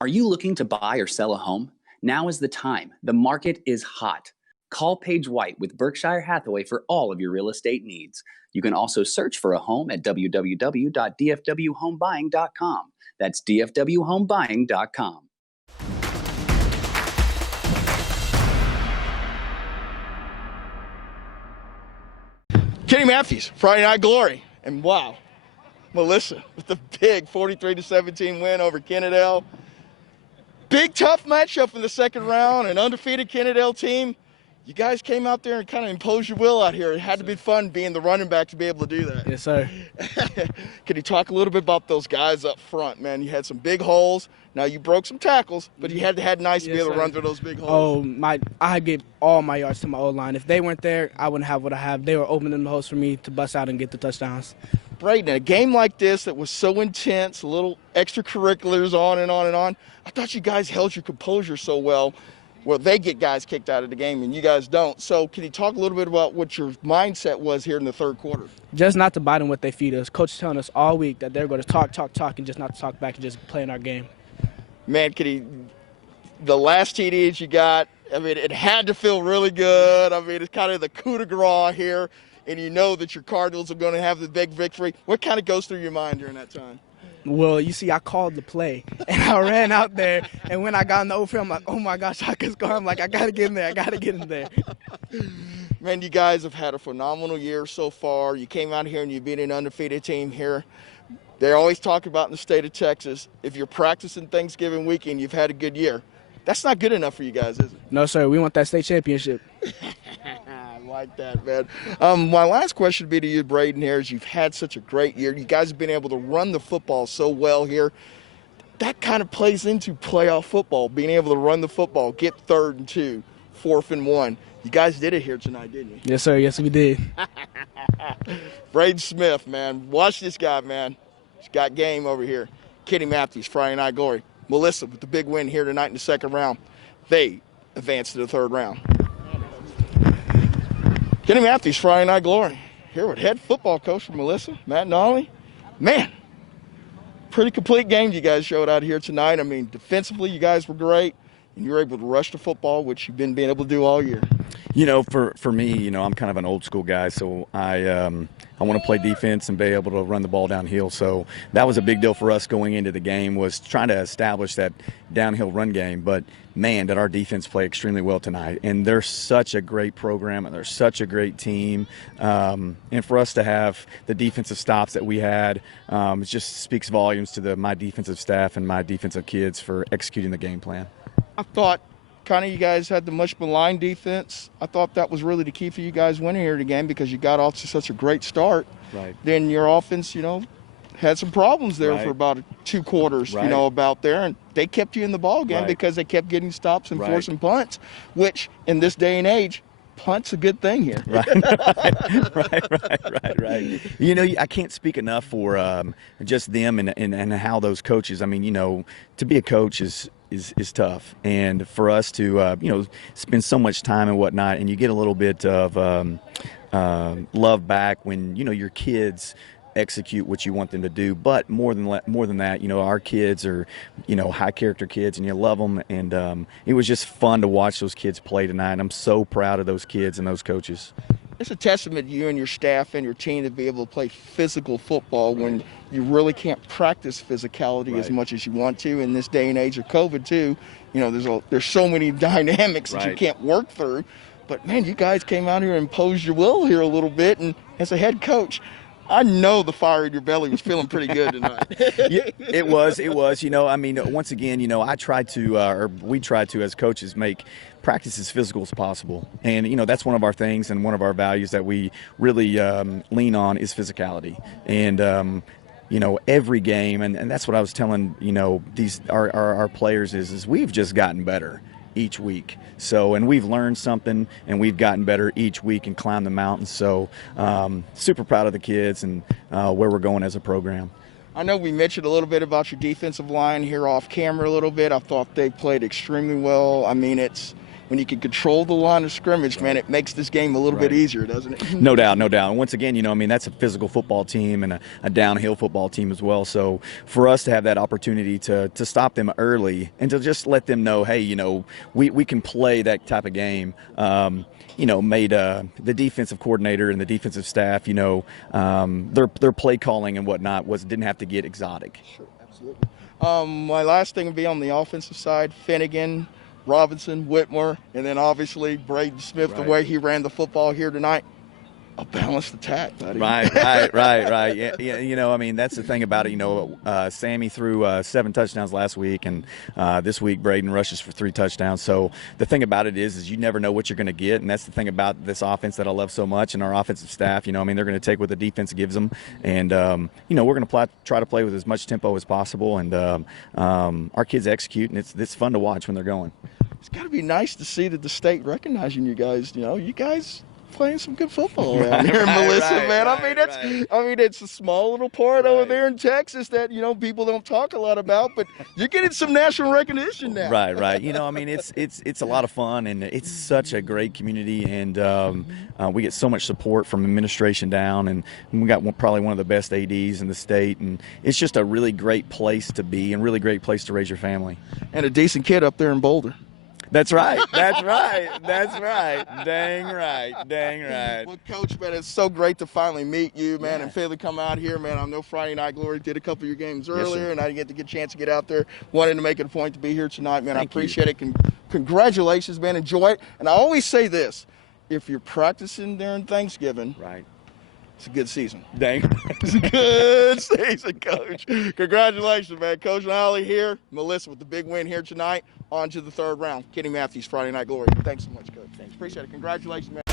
Are you looking to buy or sell a home? Now is the time. The market is hot. Call Paige White with Berkshire Hathaway for all of your real estate needs. You can also search for a home at www.dfwhomebuying.com. That's dfwhomebuying.com. Kenny Matthews, Friday Night Glory. And wow, Melissa with the big 43-17 win over Kennedale. Big tough matchup in the second round, an undefeated Kennedale team. You guys came out there and kind of imposed your will out here. It had to be fun being the running back to be able to do that. Yes, sir. Can you talk a little bit about those guys up front, man? You had some big holes. Now you broke some tackles, but you had nice to be able to run through those big holes. I gave all my yards to my O-line. If they weren't there, I wouldn't have what I have. They were opening the holes for me to bust out and get the touchdowns. Braeden, in a game like this that was so intense, a little extracurriculars on and on and on, I thought you guys held your composure so well. Well, they get guys kicked out of the game, and you guys don't. So can you talk a little bit about what your mindset was here in the third quarter? Just not to bite them what they feed us. Coach is telling us all week that they're going to talk, and just not to talk back and just play in our game. Man, the last TD that you got, I mean, it had to feel really good. I mean, it's kind of the coup de grace here, and you know that your Cardinals are going to have the big victory. What kind of goes through your mind during that time? Well, you see, I called the play, and I ran out there, and when I got in the open, I'm like, oh, my gosh, I could score. I'm like, I got to get in there. I got to get in there. Man, you guys have had a phenomenal year so far. You came out here and you beat an undefeated team here. They always talk about in the state of Texas, if you're practicing Thanksgiving weekend, you've had a good year. That's not good enough for you guys, is it? No, sir. We want that state championship. I like that, man. My last question would be to you, Braeden, here is you've had such a great year. You guys have been able to run the football so well here. That kind of plays into playoff football, being able to run the football, get 3rd and 2, 4th and 1. You guys did it here tonight, didn't you? Yes, sir. Yes, we did. Braeden Smith, man. Watch this guy, man. He's got game over here. Kenny Matthews, Friday Night Glory. Melissa with the big win here tonight in the second round. They advance to the third round. Kenny Matthews, Friday Night Glory. Here with head football coach for Melissa, Matt Nally. Man, pretty complete game you guys showed out here tonight. I mean, defensively, you guys were great, and you were able to rush the football, which you've been able to do all year. You know, for me, you know, I'm kind of an old school guy, so I want to play defense and be able to run the ball downhill. So that was a big deal for us going into the game, was trying to establish that downhill run game. But man, did our defense play extremely well tonight. And they're such a great program, and they're such a great team. And for us to have the defensive stops that we had, it just speaks volumes to my defensive staff and my defensive kids for executing the game plan. I thought kind of you guys had the much maligned defense. I thought that was really the key for you guys winning here the game, because you got off to such a great start. Right. Then your offense, you know, had some problems there Right. for about 2 quarters, Right. you know, about there. And they kept you in the ball game Right. because they kept getting stops and Right. forcing punts, which in this day and age, punt's a good thing here. Right. You know, I can't speak enough for just them and how those coaches, I mean, you know, to be a coach is tough. And for us to, you know, spend so much time and whatnot, and you get a little bit of love back when, you know, your kids execute what you want them to do. But more than that, you know, our kids are, you know, high character kids, and you love them. And it was just fun to watch those kids play tonight. And I'm so proud of those kids and those coaches. It's a testament to you and your staff and your team to be able to play physical football when you really can't practice physicality as much as you want to in this day and age of COVID too. You know, there's so many dynamics that you can't work through. But man, you guys came out here and imposed your will here a little bit. And as a head coach, I know the fire in your belly was feeling pretty good tonight. Yeah, it was. You know, I mean, once again, you know, I tried to, or we tried to, as coaches, make practice as physical as possible. And, you know, that's one of our things and one of our values that we really lean on is physicality. And, you know, every game, and that's what I was telling, you know, our players is we've just gotten better each week. So, and we've learned something, and we've gotten better each week and climbed the mountain. So, super proud of the kids and where we're going as a program. I know we mentioned a little bit about your defensive line here off camera a little bit. I thought they played extremely well. I mean, when you can control the line of scrimmage, man, it makes this game a little bit easier, doesn't it? No doubt, no doubt. And once again, I mean, that's a physical football team and a downhill football team as well. So for us to have that opportunity to stop them early and to just let them know, hey, we can play that type of game, made the defensive coordinator and the defensive staff, their play calling and whatnot didn't have to get exotic. Sure, absolutely. My last thing would be on the offensive side, Finnegan, Robinson, Whitmore, and then obviously Braeden Smith, the way he ran the football here tonight. A balanced attack, buddy. Right. Yeah, I mean, that's the thing about it. Sammy threw 7 touchdowns last week, and this week Braeden rushes for 3 touchdowns. So the thing about it is you never know what you're going to get, and that's the thing about this offense that I love so much, and our offensive staff. I mean, they're going to take what the defense gives them, and we're going to try to play with as much tempo as possible, and our kids execute, and it's fun to watch when they're going. It's got to be nice to see that the state recognizing you guys. You guys playing some good football around here, Melissa, man. I mean, it's a small little part over there in Texas that people don't talk a lot about, but you're getting some national recognition now. Right. I mean, it's a lot of fun, and it's such a great community, and we get so much support from administration down, and we got probably one of the best ADs in the state, and it's just a really great place to be and really great place to raise your family. And a decent kid up there in Boulder. That's right. Dang right. Well, Coach, man, it's so great to finally meet you, man, and finally come out here, man. I know Friday Night Glory did a couple of your games earlier, and I didn't get a chance to get out there. Wanted to make it a point to be here tonight, man. I appreciate it. Congratulations, man. Enjoy it. And I always say this, if you're practicing during Thanksgiving, it's a good season. Dang. It's a good season, Coach. Congratulations, man. Coach Nally here. Melissa with the big win here tonight. On to the 3rd round. Kenny Matthews, Friday Night Glory. Thanks so much, Coach. Thanks. Appreciate it. Congratulations, man.